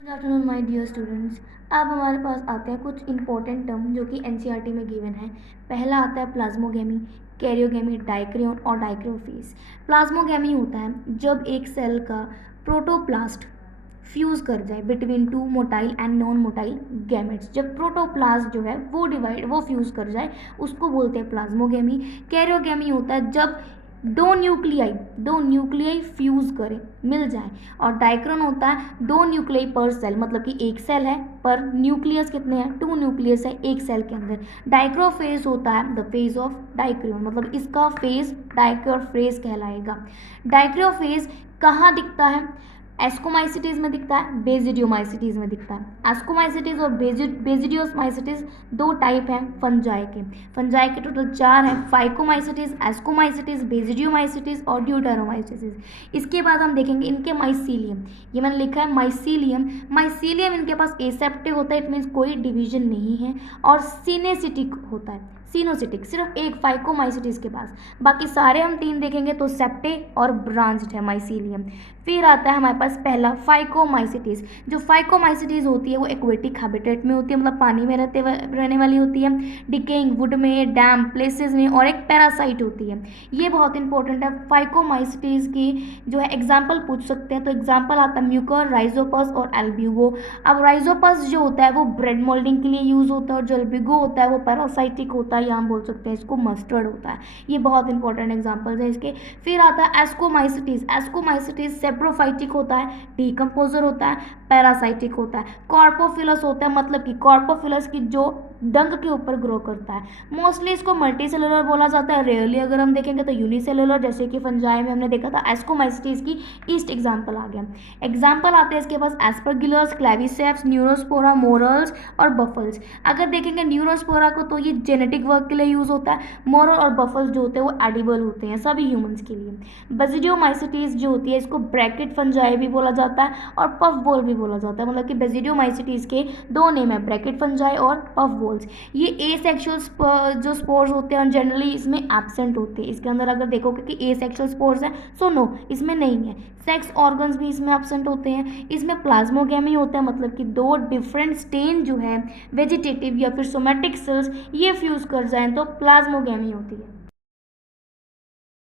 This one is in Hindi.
Good afternoon my dear students. अब हमारे पास आते हैं कुछ इंपॉर्टेंट टर्म जो कि एनसीईआरटी में गिवन है। पहला आता है प्लाज्मोगेमी, कैरियोगेमी, डाइक्रियन और डाइक्रोफेज। प्लाज्मोगेमी होता है जब एक सेल का प्रोटोप्लास्ट फ्यूज़ कर जाए between two motile and non motile gametes. जब प्रोटोप्लास्ट जो है वो फ्यूज़ कर जाए उसको बोलते हैं प्लाज्मोगेमी। कैरियोगेमी होता है जब दो न्यूक्लियाई फ्यूज़ करें, मिल जाए। और डाइक्रॉन होता है दो न्यूक्लियाई पर सेल, मतलब कि एक सेल है पर न्यूक्लियस कितने हैं, 2 न्यूक्लियस है एक सेल के अंदर। डाइक्रोफेज होता है द फेज ऑफ डाइक्रियन, मतलब इसका फेज डाइक्रोफेज कहलाएगा। डाइक्रोफेज कहाँ दिखता है? एस्कोमाइसिटीज में दिखता है, बेजिडियोमाइसिटीज में दिखता है। एस्कोमाइसिटीज और बेजिडियोमाइसिटीज दो टाइप हैं फंजाई के टोटल 4 हैं, फाइकोमाइसिटीज, एस्कोमाइसिटीज, बेजिडियोमाइसिटीज और ड्यूटेरोमाइसिटीज। इसके बाद हम देखेंगे इनके माइसीलियम। ये मैंने लिखा है माइसीलियम इनके पास एसेप्टिव होता है, इट मीन्स कोई डिवीजन नहीं है। और सिनेसिटिक होता है, सिनोसिटिक सिर्फ एक फाइकोमाइसिटीज के पास, बाकी सारे हम 3 देखेंगे तो सेप्टे और ब्रांच्ड है माइसीलियम। फिर आता है हमारे पास पहला फाइकोमाइसिटीज। जो फाइकोमाइसिटीज होती है वो एक्वेटिक हैबिटेट में होती है, मतलब पानी में रहने वाली होती है, डिकेइंग वुड में, डैम प्लेसेस में, और एक पैरासाइट होती है। ये बहुत इंपॉर्टेंट है। फाइकोमाइसिटीज की जो है एग्जाम्पल पूछ सकते हैं, तो एग्जाम्पल आता है म्यूकर, राइजोपस और एल्ब्यूगो। अब राइजोपस जो होता है वो ब्रेड मोल्डिंग के लिए यूज होता है, और जो एल्ब्यूगो होता है वो पैरासाइटिक होता है, या हम बोल सकते हैं इसको मस्टर्ड होता है। ये बहुत इंपॉर्टेंट एग्जाम्पल्स है इसके। फिर आता है एस्कोमाइसिटीज सेप्रोफाइटिक होता है, डीकम्पोजर होता है, पैरासाइटिक होता है। कॉर्पोफिलस होता है, मतलब कि कॉर्पोफिलस की जो डंक के ऊपर ग्रो करता है। मोस्टली इसको मल्टीसेलुलर बोला जाता है, रेयरली अगर हम देखेंगे तो यूनिसेलुलर, जैसे कि फंजाई में हमने देखा था एस्कोमाइसिटीज की ईस्ट एग्जाम्पल आ गया। एग्जाम्पल आते हैं इसके पास एस्परगिलस, क्लेविसेप्स, न्यूरोस्पोरा, मोरल्स और बफल्स। अगर देखेंगे न्यूरोस्पोरा को तो ये जेनेटिक वर्क के लिए यूज होता है। मोरल और बफल्स जो होते हैं वो एडिबल होते हैं सभी ह्यूमंस के लिए। बेजिडियोमाइसिटीज जो होती है इसको ब्रैकेट फंजाई भी बोला जाता है और पफ बॉल भी बोला जाता है, मतलब कि बेजिडियोमाइसिटीज के 2 नेम है, ब्रैकेट फंजाई और पफ बॉल्स। ये एसेक्सुअल जो स्पोर्स होते हैं जनरली इसमें एब्सेंट होते हैं। इसके अंदर अगर देखोगे कि एसेक्सुअल स्पोर्स है सो नो, इसमें नहीं है। सेक्स ऑर्गन्स भी इसमें एब्सेंट होते हैं। इसमें प्लाज्मोगेमी होता है, मतलब कि 2 डिफरेंट स्टेन जो है वेजिटेटिव या फिर सोमेटिक सेल्स ये फ्यूज कर जाएं तो प्लाज्मोगेमी होती है।